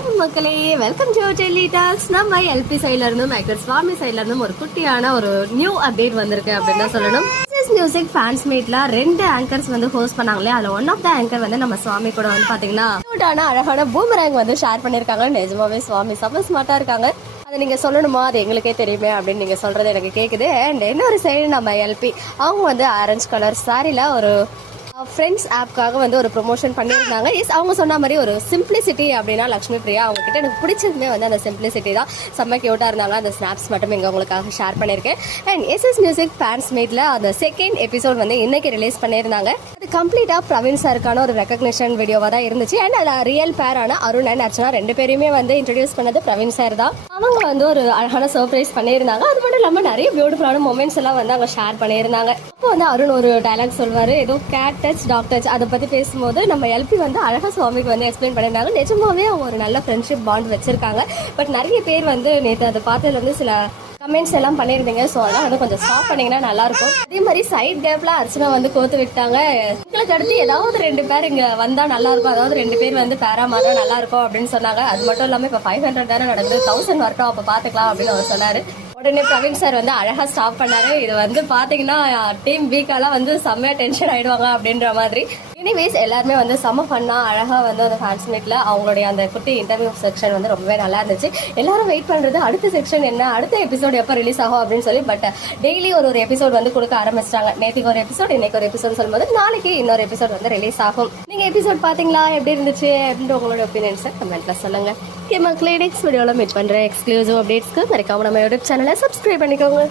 Hello மக்களே, welcome to Delhi tax. நம்ம LP சைட்ல இருந்தும் ஆக்டர் சுவாமி சைட்ல இருந்தும் ஒரு குட்டியான ஒரு நியூ அப்டேட் வந்திருக்கு அப்படின்னு தான் சொல்லணும். மியூசிக் ஃபேன்ஸ் மீட்ல 2 ஆங்கர்ஸ் வந்து ஹோஸ்ட் பண்ணாங்களே, அதுல ஒன் ஆஃப் த ஆங்கர் வந்து நம்ம சுவாமி கூட வந்து பாத்தீங்கன்னா கியூட்டான அழகான பூமரேங் வந்து ஷேர் பண்ணிருக்காங்க. நிஜமாவே சுவாமி செம்ம ஸ்மார்ட்டா இருக்காங்க. அதை நீங்க சொல்லணுமா, அது எங்களுக்கே தெரியுமே அப்படின்னு நீங்க சொல்றது எனக்கு கேக்குது. அண்ட் இன்னொரு சைடு நம்ம எல்பி அவங்க வந்து ஆரஞ்சு கலர் சாரில ஒரு ஃப்ரெண்ட்ஸ் ஆப்காக வந்து ஒரு ப்ரொமோஷன் பண்ணியிருந்தாங்க. எஸ், அவங்க சொன்ன மாதிரி ஒரு சிம்பிளிசிட்டி அப்படின்னா லக்ஷ்மி பிரியா அவங்க கிட்ட எனக்கு பிடிச்சதுமே வந்து அந்த சிம்பிளிசிட்டி தான். செம்ம கியூட்டாக இருந்தாங்க. அந்த ஸ்னாப்ஸ் மட்டும் இங்கே உங்களுக்காக ஷேர் பண்ணியிருக்கேன். அண்ட் எஸ்எஸ் மியூசிக் ஃபேன்ஸ் மீட்ல அந்த செகண்ட் எபிசோட் வந்து இன்னைக்கு ரிலீஸ் பண்ணியிருந்தாங்க. அது கம்ப்ளீட்டாக பிரவீன் சாருக்கான ஒரு ரெகக்னிஷன் வீடியோவாக தான் இருந்துச்சு. அண்ட் அதில் ரியல் பேரான அருண் அண்ட் அர்ச்சனா 2 பேருமே வந்து இன்ட்ரடியூஸ் பண்ணது பிரவீன் சார் தான். அவங்க வந்து ஒரு அழகான சர்ப்ரைஸ் பண்ணியிருந்தாங்க. அது மட்டும் இல்லாமல் நிறைய பியூட்டிஃபுல்லான மொமெண்ட்ஸ் எல்லாம் வந்து அவங்க ஷேர் பண்ணியிருந்தாங்க. அப்போ வந்து அருண் ஒரு டைலாக் சொல்வாரு, ஏதோ கேட் டச் டாக் டச், அதை பத்தி பேசும்போது நம்ம எல்பி வந்து அழகா சுவாமிக்கு வந்து எக்ஸ்பிளைன் பண்ணிருந்தாங்க. நிஜமாவே அவங்க ஒரு நல்ல ஃப்ரெண்ட்ஷிப் பாண்ட் வச்சிருக்காங்க. பட் நிறைய பேர் வந்து நேற்று அதை பார்த்ததுல வந்து சில கமெண்ட்ஸ் எல்லாம் பண்ணியிருந்தீங்க. ஸோ அதெல்லாம் வந்து கொஞ்சம் ஸ்டாப் பண்ணிங்கன்னா நல்லா இருக்கும். அதே மாதிரி சைட் கேப்ல அர்ச்சனா வந்து கோத்து விட்டாங்க. எங்களுக்கு அடுத்து ஏதாவது 2 பேர் இங்க வந்தா நல்லா இருக்கும், அதாவது 2 பேர் வந்து பேரா மாதா நல்லா இருக்கும் அப்படின்னு சொன்னாங்க. அது மட்டும் இல்லாம இப்ப 500 தானே நடக்குது, 1000 வரட்டும் அப்ப பாத்துக்கலாம் அப்படின்னு அவர் சொன்னாரு. உடனே பிரவீன் சார் வந்து அழகா ஸ்டாப் பண்ணாரு. இது வந்து பாத்தீங்கன்னா டீம் வீக்காலாம் வந்து செம்மையா டென்ஷன் ஆயிடுவாங்க அப்படின்ற மாதிரி. எனிவேஸ் எல்லாருமே வந்து செம்ம ஃபன்னா அழகா வந்து அந்த ஃபேன்ஸ் மீட்ல அவங்களுடைய அந்த குட்டி இன்டர்வியூ செக்ஷன் வந்து ரொம்பவே நல்லா இருந்துச்சு. எல்லாரும் வெயிட் பண்றது அடுத்த செக்ஷன் என்ன, அடுத்த எபிசோட் எப்போ ரிலீஸ் ஆகும் அப்படின்னு சொல்லி. பட் டெய்லி ஒரு எபிசோட் வந்து கொடுக்க ஆரம்பிச்சிட்டாங்க. நேற்றுக்கு ஒரு எபிசோட், இன்னைக்கு ஒரு எபிசோட் சொல்லும்போது நாளைக்கு இன்னொரு எபிசோட் வந்து ரிலீஸ் ஆகும். நீங்க எபிசோட் பாத்தீங்களா, எப்படி இருந்துச்சு அப்படின்ற உங்களோட ஒப்பீனியன்ஸை கமெண்ட்ல சொல்லுங்க. மக்களே, நெக்ஸ்ட் வீடியோல மீட் பண்ற எக்ஸ்க்ளூசிவ் அப்டேட்ஸ்க்கு மறக்காம நம்ம யூடியூப் சேனலை சப்ஸ்கிரைப் பண்ணிக்கோங்க.